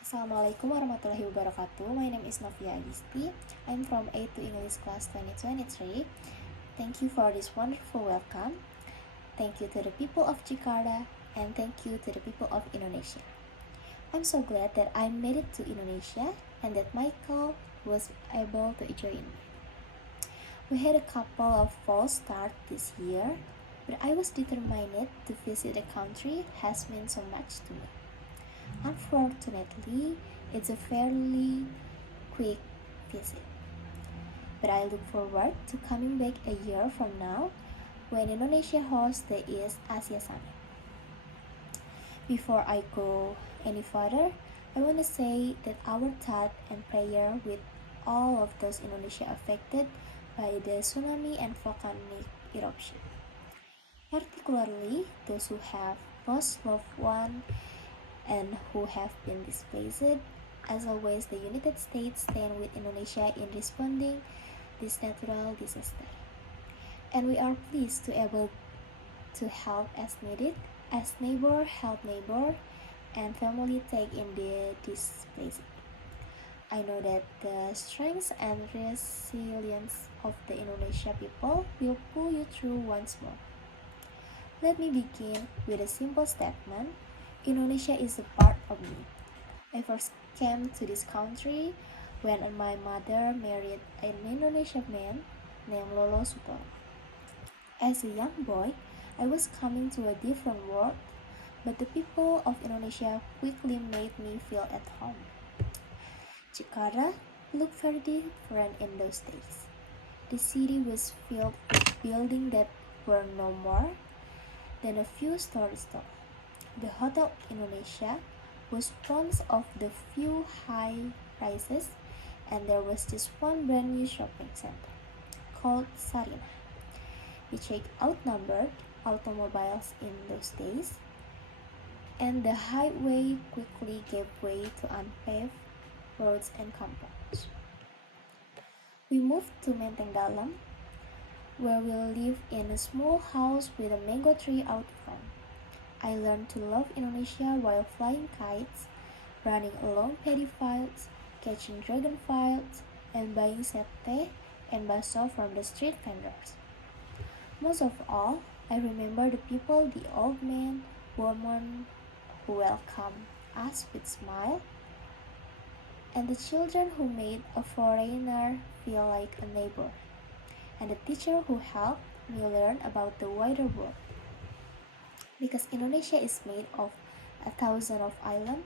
Assalamualaikum warahmatullahi wabarakatuh. My name is Novia Agisti. I'm from A2 English class 2023. Thank you for this wonderful welcome. Thank you to the people of Jakarta and thank you to the people of Indonesia. I'm so glad that I made it to Indonesia and that Michael was able to join me. We had a couple of false starts this year, but I was determined to visit the country has meant so much to me. Unfortunately, it's a fairly quick visit, but I look forward to coming back a year from now when Indonesia hosts the East Asia Summit. Before I go any further, I want to say that our thought and prayer with all of those Indonesia affected by the tsunami and volcanic eruption, particularly those who have lost loved ones and who have been displaced. As always, the United States stand with Indonesia in responding this natural disaster. And we are pleased to able to help as needed, as neighbor help neighbor, and family take in the displaced. I know that the strength and resilience of the Indonesia people will pull you through once more. Let me begin with a simple statement. Indonesia is a part of me. I first came to this country when my mother married an Indonesian man named Lolo Sutoro. As a young boy, I was coming to a different world, but the people of Indonesia quickly made me feel at home. Jakarta looked very different in those days. The city was filled with buildings that were no more than a few stories tall. The Hotel Indonesia was one of the few high rises, and there was just one brand new shopping center called Sarina, which outnumbered automobiles in those days, and the highway quickly gave way to unpaved roads and compounds. We moved to Menteng Dalam, where we lived in a small house with a mango tree out front. I learned to love Indonesia while flying kites, running along paddy fields, catching dragonflies, and buying sate and bakso from the street vendors. Most of all, I remember the people, the old men, women who welcomed us with smile, and the children who made a foreigner feel like a neighbor, and the teacher who helped me learn about the wider world. Because Indonesia is made of 1,000 of islands,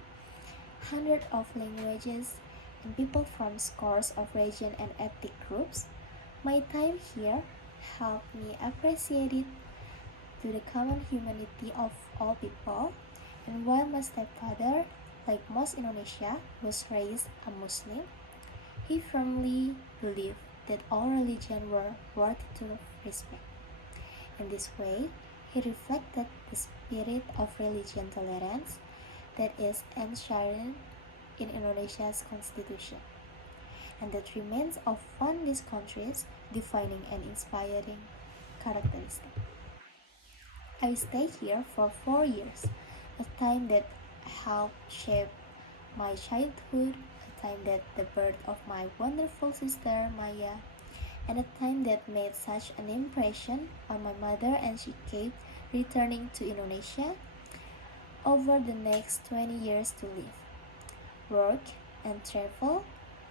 hundreds of languages, and people from scores of regions and ethnic groups, my time here helped me appreciate it to the common humanity of all people. And while my stepfather, like most Indonesia, was raised a Muslim, he firmly believed that all religions were worthy to respect. In this way, he reflected the spirit of religion tolerance that is enshrined in Indonesia's constitution, and that remains of one of this country's defining and inspiring characteristic. I stayed here for 4 years, a time that helped shape my childhood, a time that the birth of my wonderful sister Maya, and a time that made such an impression on my mother, and she kept returning to Indonesia over the next 20 years to live, work, and travel,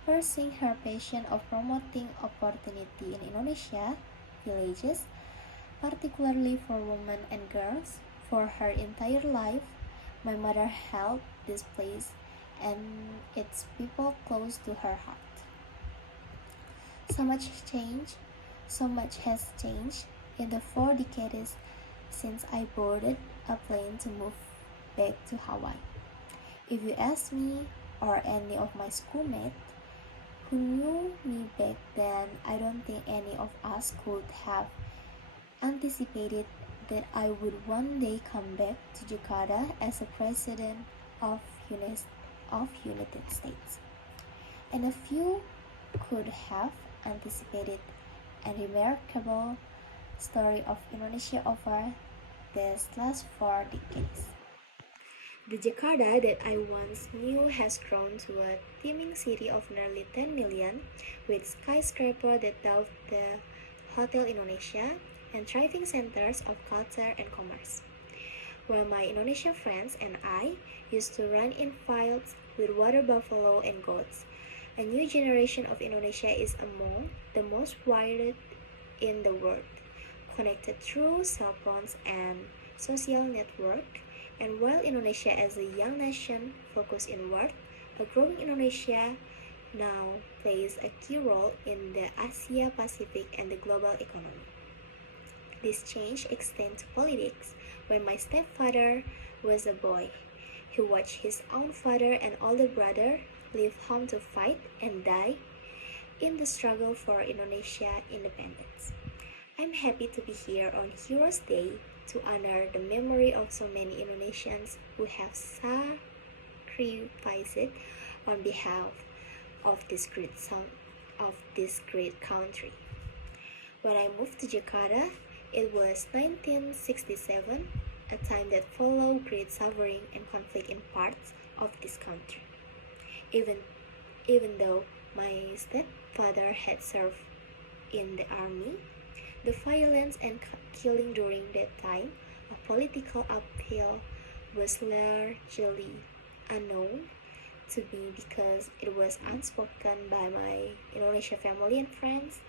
pursuing her passion of promoting opportunity in Indonesia villages, particularly for women and girls. For her entire life, my mother held this place and its people close to her heart. So much change, so much has changed in the 4 decades since I boarded a plane to move back to Hawaii. If you ask me or any of my schoolmates who knew me back then, I don't think any of us could have anticipated that I would one day come back to Jakarta as a president of United States. And a few could have anticipated a remarkable story of Indonesia over these last 4 decades. The Jakarta that I once knew has grown to a teeming city of nearly 10 million, with skyscrapers that dot the Hotel Indonesia and thriving centers of culture and commerce. While my Indonesian friends and I used to run in fields with water buffalo and goats, a new generation of Indonesia is among the most wired in the world, connected through cell phones and social network. And while Indonesia as a young nation focused inward, a growing Indonesia now plays a key role in the Asia Pacific and the global economy. This change extends to politics. When my stepfather was a boy, he watched his own father and older brother leave home to fight and die in the struggle for Indonesia independence. I'm happy to be here on Heroes Day to honor the memory of so many Indonesians who have sacrificed on behalf of this great country. When I moved to Jakarta, it was 1967, a time that followed great suffering and conflict in parts of this country. Even, even though my stepfather had served in the army, the violence and killing during that time, a political uphill, was largely unknown to me because it was unspoken by my Indonesian family and friends.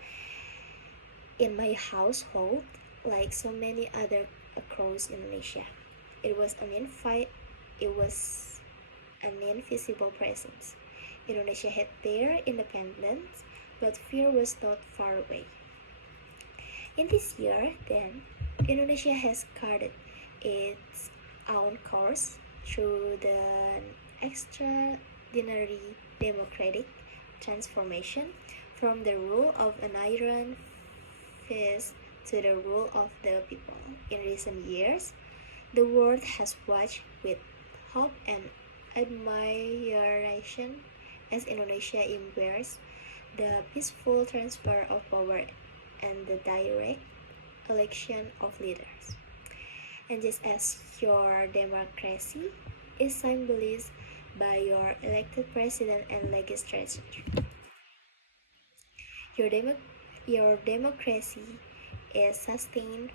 In my household, like so many other across Indonesia, it was an invisible presence. Indonesia had their independence, but fear was not far away. In this year, then, Indonesia has charted its own course through the extraordinary democratic transformation from the rule of an iron fist to the rule of the people. In recent years, the world has watched with hope and admiration as Indonesia embraces the peaceful transfer of power and the direct election of leaders. And just as your democracy is symbolized by your elected president and legislature, your, demo- your democracy is sustained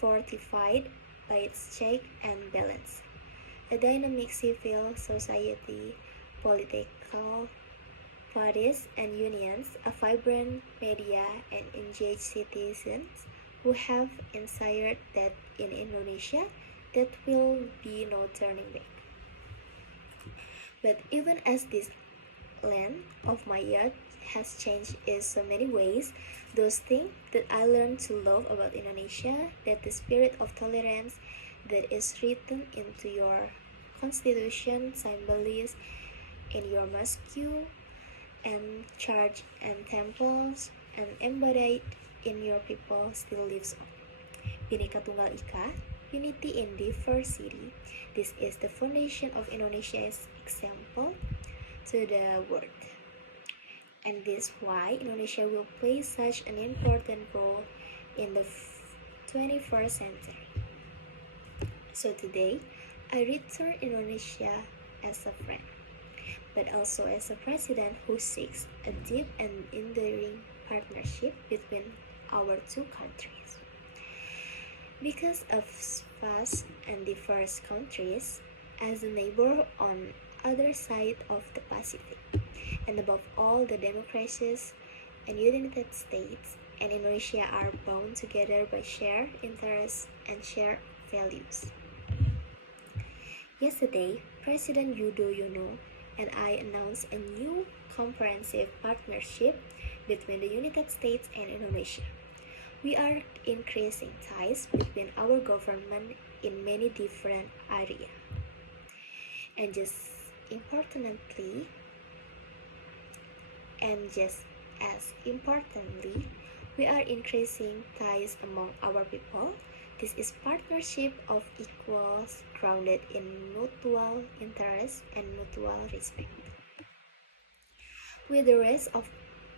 fortified by its check and balance. A dynamic civil society, political parties and unions, a vibrant media, and engaged citizens who have ensured that in Indonesia there will be no turning back. But even as this land of my youth has changed in so many ways, those things that I learned to love about Indonesia, that the spirit of tolerance that is written into your constitution, symbolized in your mosque and church and temples, and embodied in your people still lives on. Bhinneka Tunggal Ika, unity in diversity. This is the foundation of Indonesia's example to the world. And this is why Indonesia will play such an important role in the 21st century. So today, I return Indonesia as a friend, but also as a president who seeks a deep and enduring partnership between our two countries. Because of vast and diverse countries, as a neighbor on other side of the Pacific, and above all the democracies and United States and Indonesia are bound together by shared interests and shared values. Yesterday, President Yudhoyono and I announced a new comprehensive partnership between the United States and Indonesia. We are increasing ties between our government in many different areas. And just as importantly, we are increasing ties among our people. This is partnership of equals grounded in mutual interest and mutual respect. With the rest of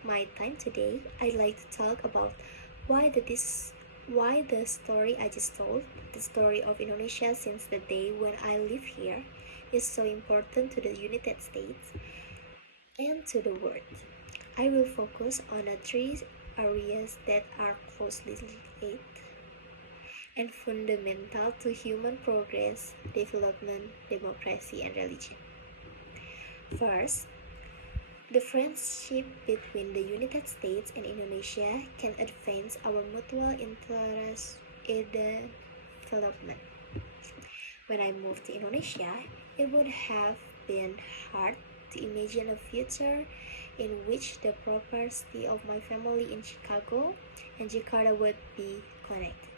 my time today, I'd like to talk about why why the story I just told, the story of Indonesia since the day when I live here, is so important to the United States and to the world. I will focus on the three areas that are closely linked and fundamental to human progress, development, democracy, and religion. First, the friendship between the United States and Indonesia can advance our mutual interest in the development. When I moved to Indonesia, it would have been hard to imagine a future in which the property of my family in Chicago and Jakarta would be connected.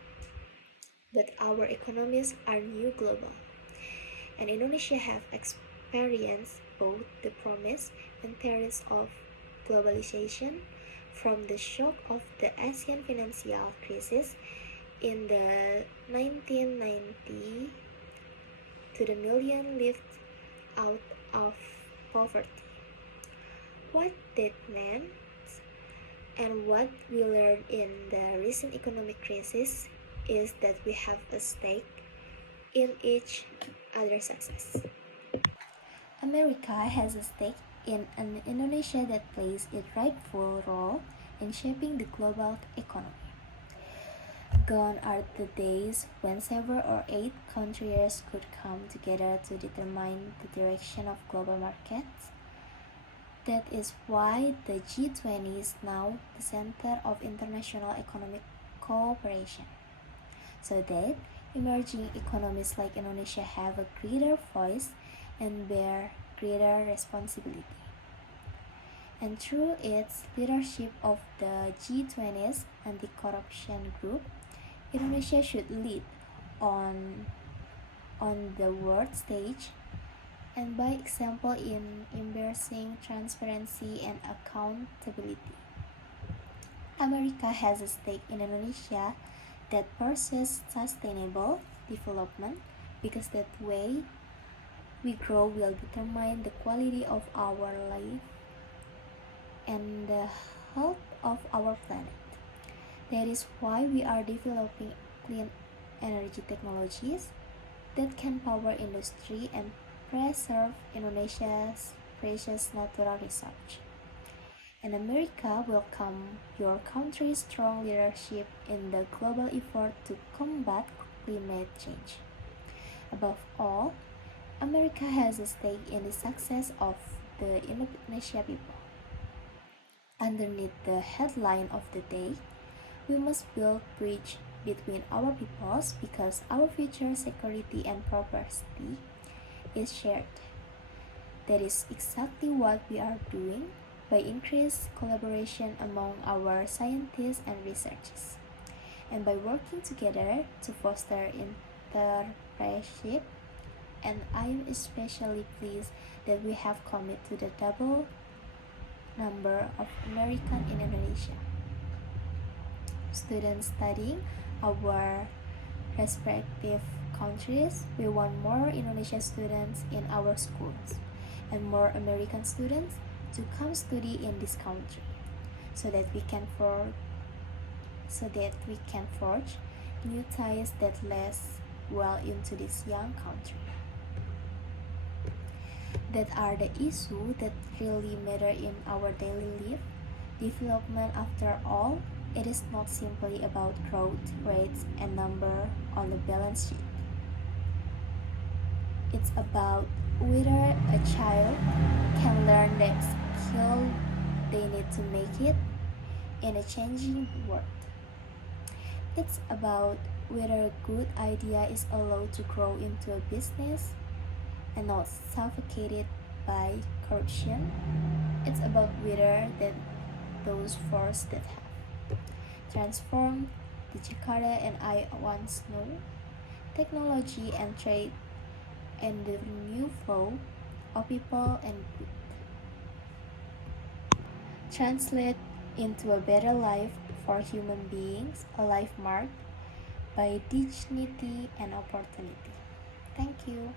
But our economies are new global, and Indonesia have experienced both the promise and perils of globalization, from the shock of the Asian financial crisis in the 1990s to the million lifted out of poverty. What that meant and what we learned in the recent economic crisis is that we have a stake in each other's success. America has a stake in an Indonesia that plays its rightful role in shaping the global economy. Gone are the days when 7 or 8 countries could come together to determine the direction of global markets. That is why the G20 is now the center of international economic cooperation, so that emerging economies like Indonesia have a greater voice and bear greater responsibility. And through its leadership of the G20's anti-corruption group, Indonesia should lead on, on the world stage and by example in embracing transparency and accountability. America has a stake in Indonesia that pursues sustainable development because that way we grow will determine the quality of our life and the health of our planet. That is why we are developing clean energy technologies that can power industry and preserve Indonesia's precious natural resources. And America welcome your country's strong leadership in the global effort to combat climate change. Above all, America has a stake in the success of the Indonesia people. Underneath the headline of the day, we must build bridge between our peoples because our future security and prosperity is shared. That is exactly what we are doing by increased collaboration among our scientists and researchers, and by working together to foster entrepreneurship. And I am especially pleased that we have committed to the double number of Americans in Indonesia. Students studying our respective countries, we want more Indonesian students in our schools and more American students to come study in this country so that we can forge new ties that last well into this young country. That are the issues that really matter in our daily life. Development, after all, it is not simply about growth rates and number on the balance sheet. It's about whether a child can learn the skill they need to make it in a changing world. It's about whether a good idea is allowed to grow into a business and not suffocated by corruption. It's about whether that those forces that have transformed the Jakarta and I once knew, technology and trade and the new flow of people and goods translate into a better life for human beings, a life marked by dignity and opportunity. Thank you.